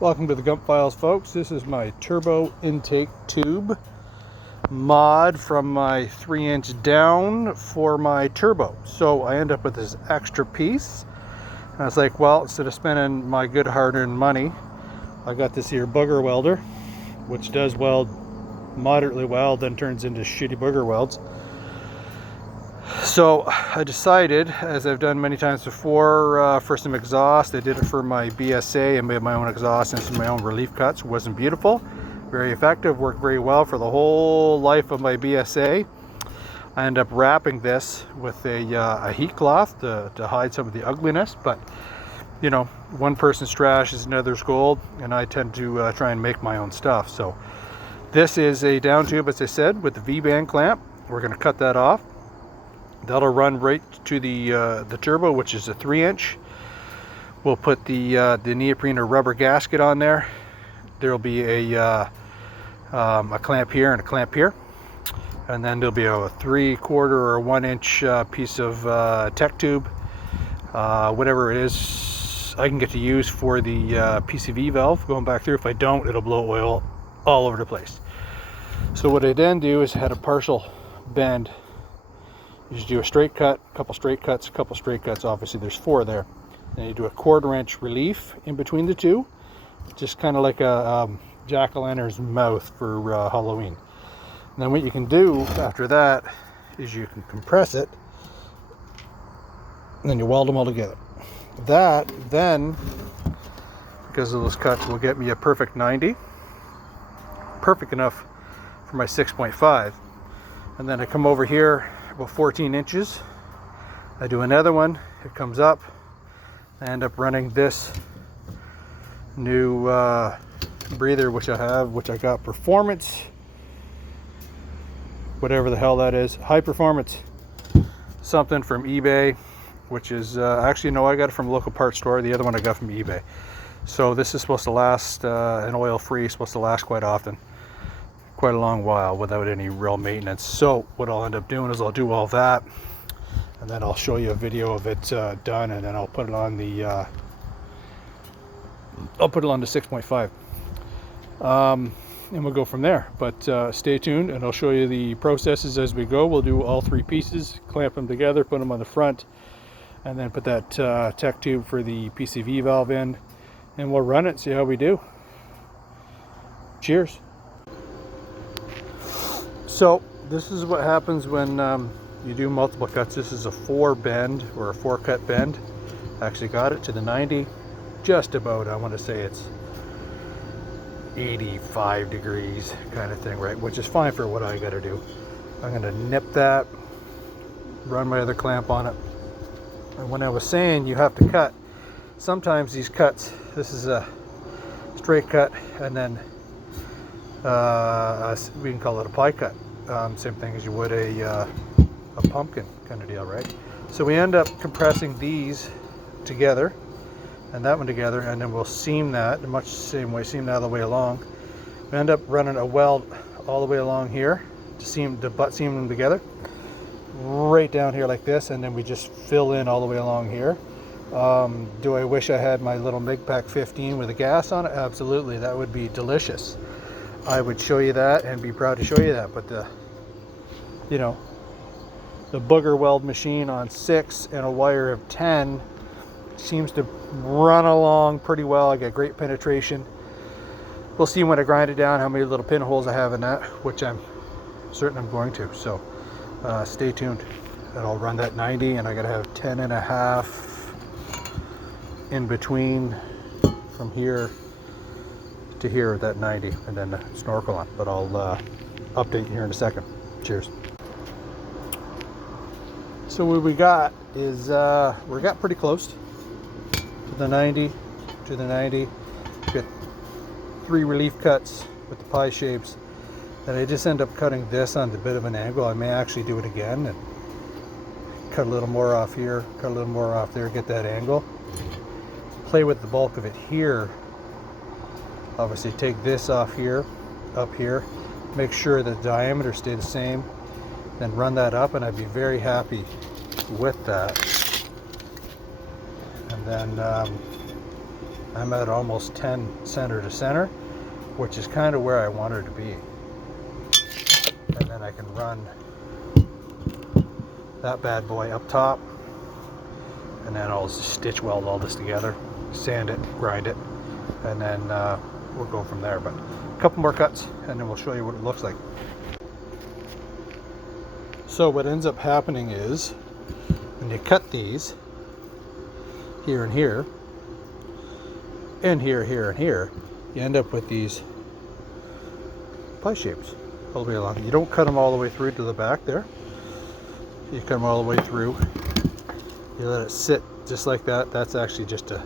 Welcome to the Gump Files, folks. This is my turbo intake tube mod from my 3-inch down for my turbo. So I end up with this extra piece. And I was like, well, instead of spending my good hard-earned money, I got this here booger welder, which does weld moderately well, then turns into shitty booger welds. So I decided, as I've done many times before, for some exhaust. I did it for my BSA and made my own exhaust and some of my own relief cuts. It wasn't beautiful, very effective, worked very well for the whole life of my BSA. I end up wrapping this with a heat cloth to hide some of the ugliness, but you know, one person's trash is another's gold, and I tend to try and make my own stuff. So this is a down tube, as I said, with the V-band clamp. We're going to cut that off. That'll run right to the turbo, which is a 3-inch. We'll put the neoprene or rubber gasket on there. There'll be a clamp here and a clamp here, and then there'll be a 3/4 or a 1-inch piece of tech tube, whatever it is I can get to use for the PCV valve going back through. If I don't, it'll blow oil all over the place. So what I then do is had a partial bend. You just do a straight cut, a couple straight cuts, a couple straight cuts. Obviously there's 4 there. Then you do a 1/4-inch relief in between the two, just kind of like a jack-o'-lantern's mouth for Halloween. And then what you can do after that is you can compress it, and then you weld them all together. That then, because of those cuts, will get me a perfect 90, perfect enough for my 6.5. And then I come over here about 14 inches. I do another one, it comes up. I end up running this new breather, which I got performance, whatever the hell that is, high performance something from eBay, which is actually, no, I got it from a local parts store. The other one I got from eBay. So this is supposed to last, an oil free, supposed to last quite often, quite a long while without any real maintenance. So what I'll end up doing is I'll do all that, and then I'll show you a video of it done, and then I'll put it on the 6.5, and we'll go from there. But stay tuned, and I'll show you the processes as we go. We'll do all 3 pieces, clamp them together, put them on the front, and then put that tech tube for the PCV valve in, and we'll run it, see how we do. Cheers. So this is what happens when you do multiple cuts. This is a 4 bend or a 4 cut bend. I actually got it to the 90, just about. I want to say it's 85 degrees kind of thing, right? Which is fine for what I got to do. I'm going to nip that, run my other clamp on it. And when I was saying you have to cut, sometimes these cuts, this is a straight cut, and then we can call it a pie cut. Same thing as you would a pumpkin kind of deal, right? So we end up compressing these together and that one together, and then we'll seam that in much the same way, seam that all the way along. We end up running a weld all the way along here to butt seam them together, right down here like this, and then we just fill in all the way along here. Do I wish I had my little MigPack 15 with a gas on it? Absolutely, that would be delicious. I would show you that and be proud to show you that, but the booger weld machine on 6 and a wire of 10 seems to run along pretty well. I get great penetration. We'll see when I grind it down how many little pinholes I have in that, which I'm certain I'm going to. So stay tuned, and I'll run that 90, and I gotta have 10.5 in between from here to here at that 90, and then snorkel on. But I'll update you here in a second. Cheers. So what we got is we got pretty close to the 90. Got 3 relief cuts with the pie shapes, and I just end up cutting this on a bit of an angle. I may actually do it again and cut a little more off here, cut a little more off there, get that angle. Play with the bulk of it here. Obviously take this off here, up here, make sure the diameter stay the same, then run that up, and I'd be very happy with that. And then I'm at almost 10 center to center, which is kind of where I want her to be. And then I can run that bad boy up top, and then I'll stitch weld all this together, sand it, grind it, and then we'll go from there. But a couple more cuts and then we'll show you what it looks like. So what ends up happening is when you cut these here and here and here, here and here, you end up with these pie shapes all the way along. You don't cut them all the way through to the back there. You cut them all the way through. You let it sit just like that. That's actually just a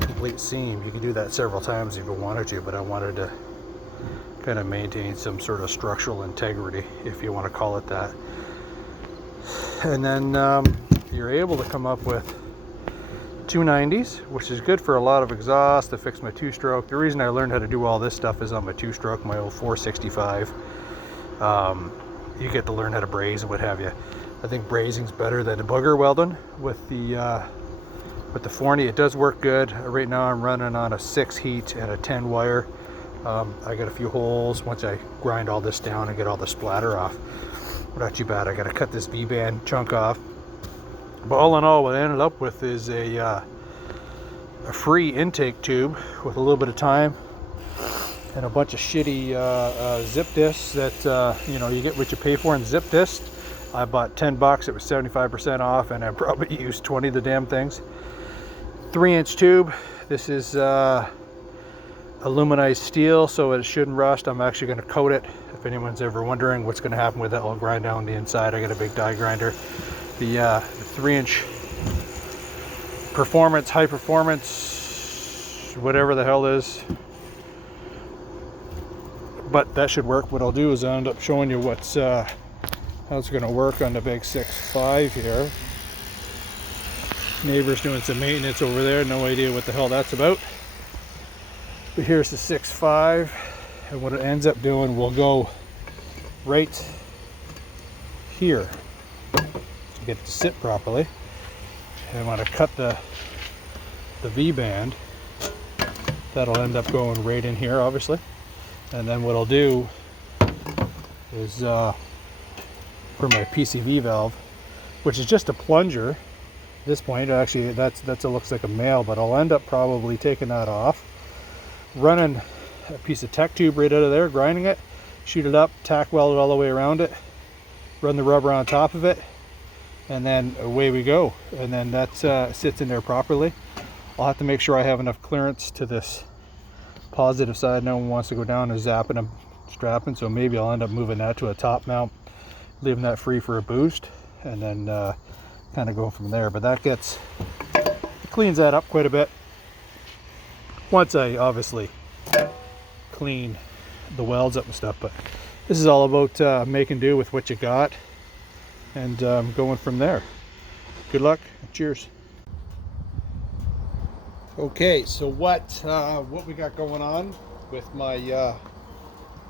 complete seam. You can do that several times if you wanted to, but I wanted to kind of maintain some sort of structural integrity, if you want to call it that. And then you're able to come up with 290s, which is good for a lot of exhaust to fix my two-stroke. The reason I learned how to do all this stuff is on my two-stroke, my old 465. You get to learn how to braze and what have you. I think brazing's better than the booger welding with the Forney. It does work good. Right now I'm running on a 6 heat and a 10 wire. I got a few holes. Once I grind all this down and get all the splatter off, not too bad. I got to cut this V-band chunk off. But all in all, what I ended up with is a free intake tube with a little bit of time and a bunch of shitty zip discs that you know, you get what you pay for in zip discs. I bought $10. It was 75% off, and I probably used 20 of the damn things. 3-inch tube. This is aluminized steel, so it shouldn't rust. I'm actually going to coat it. If anyone's ever wondering what's going to happen with it, I'll grind down the inside. I got a big die grinder. The 3-inch performance, high performance, whatever the hell is. But that should work. What I'll do is I'll end up showing you what's how it's going to work on the big 6.5 here. Neighbor's doing some maintenance over there. No idea what the hell that's about. But here's the 6.5, and what it ends up doing will go right here to get it to sit properly. And I'm going to cut the V-band. That'll end up going right in here, obviously. And then what I'll do is for my PCV valve, which is just a plunger at this point. Actually, that looks like a male, but I'll end up probably taking that off, running a piece of tech tube right out of there, grinding it, shoot it up, tack weld it all the way around it, run the rubber on top of it, and then away we go. And then that sits in there properly. I'll have to make sure I have enough clearance to this positive side. No one wants to go down and zapping and strapping, so maybe I'll end up moving that to a top mount, leaving that free for a boost, and then kind of go from there. But that cleans that up quite a bit once I obviously clean the welds up and stuff. But this is all about making do with what you got and going from there. Good luck. Cheers. Okay, so what we got going on with my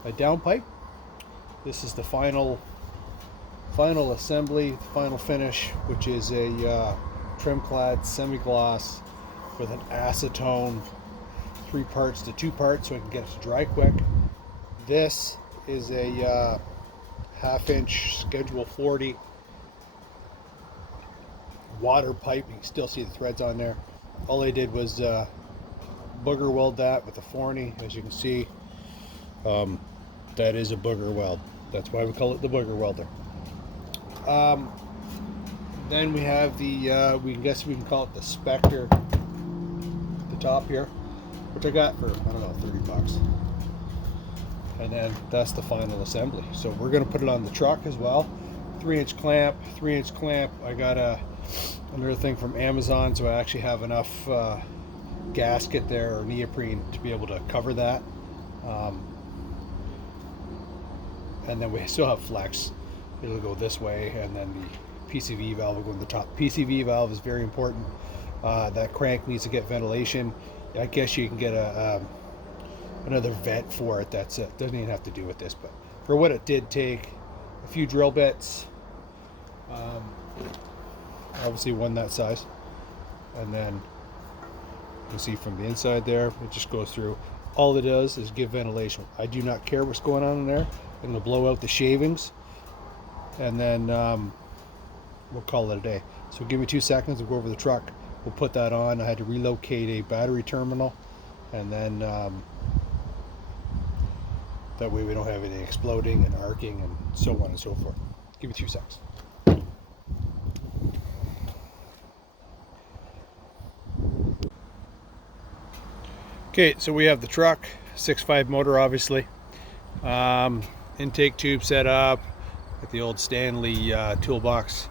my downpipe. This is the final assembly, the final finish, which is a trim clad semi-gloss with an acetone 3 parts to 2 parts so I can get it to dry quick. This is a 1/2 inch Schedule 40 water pipe. You can still see the threads on there. All I did was booger weld that with a Forney. As you can see, that is a booger weld. That's why we call it the booger welder. Then we have the we can call it the Spectre, the top here, which I got for, I don't know, $30. And then that's the final assembly. So we're going to put it on the truck as well. 3-inch clamp, 3-inch clamp. I got another thing from Amazon, so I actually have enough gasket there, or neoprene, to be able to cover that. And then we still have flex. It'll go this way, and then the PCV valve will go in the top. PCV valve is very important. That crank needs to get ventilation. I guess you can get another vent for it. That's it. Doesn't even have to do with this, but for what it did take, a few drill bits, obviously one that size, and then You can see from the inside there, it just goes through. All it does is give ventilation. I do not care what's going on in there. I'm going to blow out the shavings, and then we'll call it a day. So give me 2 seconds, we'll go over the truck, we'll put that on. I had to relocate a battery terminal, and then that way we don't have any exploding and arcing and so on and so forth. Give me 2 seconds. Okay, so we have the truck, 6.5 motor obviously. Intake tube set up with the old Stanley toolbox.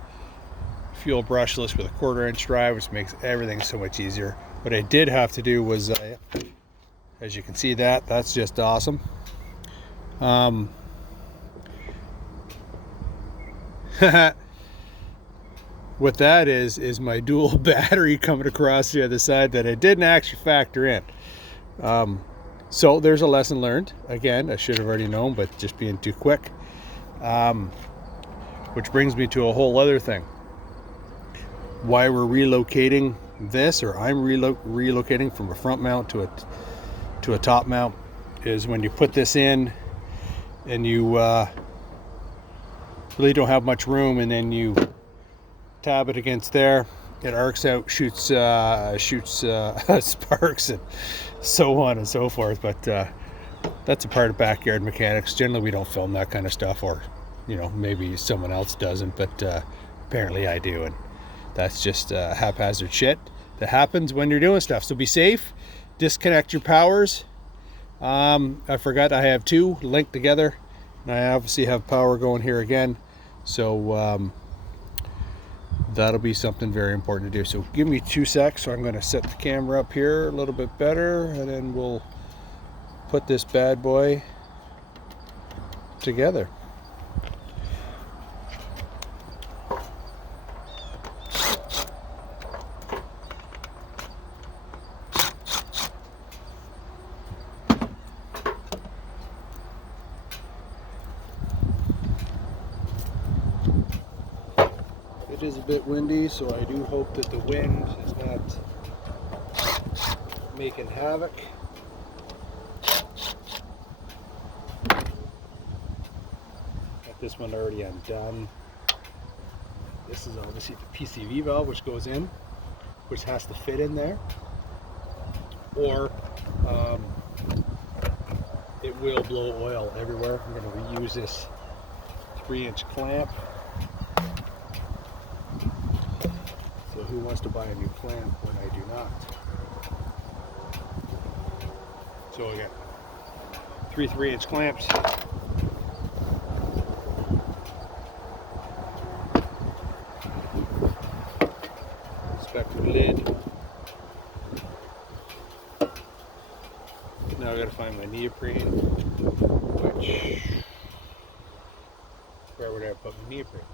Fuel brushless with a 1/4 inch drive, which makes everything so much easier. What I did have to do was, as you can see, that's just awesome. What that is my dual battery coming across the other side that I didn't actually factor in. So there's a lesson learned. Again, I should have already known, but just being too quick. Which brings me to a whole other thing. Why we're relocating this, or I'm relocating from a front mount to a top mount, is when you put this in and you really don't have much room, and then you tab it against there, it arcs out, shoots sparks and so on and so forth. But that's a part of backyard mechanics. Generally we don't film that kind of stuff, or maybe someone else doesn't, but apparently I do, and that's just haphazard shit that happens when you're doing stuff. So be safe, disconnect your powers. I forgot I have 2 linked together, and I obviously have power going here again, so that'll be something very important to do. So give me 2 secs. So I'm going to set the camera up here a little bit better, and then we'll put this bad boy together. It is a bit windy, so I do hope that the wind is not making havoc. Got this one already undone. This is obviously the PCV valve, which goes in, which has to fit in there, or it will blow oil everywhere. I'm going to reuse this 3-inch clamp. So who wants to buy a new clamp when I do not? So I got 3 3-inch clamps. Inspector lid. Now I gotta find my neoprene, where would I put my neoprene?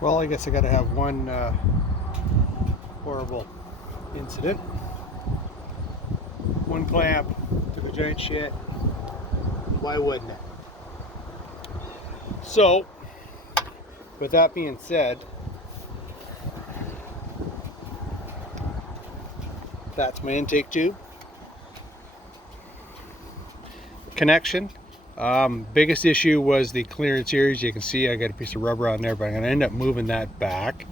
Well, I guess I gotta have one horrible incident. One clamp took a giant shit. Why wouldn't it? So, with that being said, that's my intake tube. Connection. Biggest issue was the clearance here. As you can see, I got a piece of rubber on there, but I'm going to end up moving that back.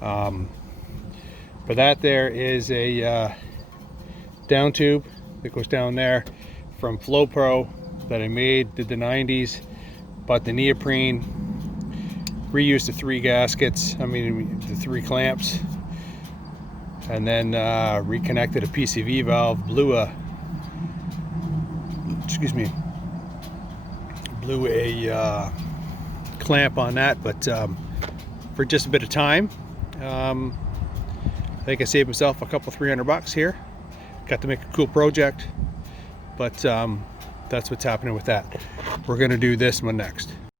But that there is a down tube that goes down there from FlowPro that I made, did the 90s, bought the neoprene, reused the 3 gaskets, the 3 clamps, and then reconnected a PCV valve, blew a clamp on that, but for just a bit of time, I think I saved myself a couple $300 here. Got to make a cool project, but that's what's happening with that. We're going to do this one next.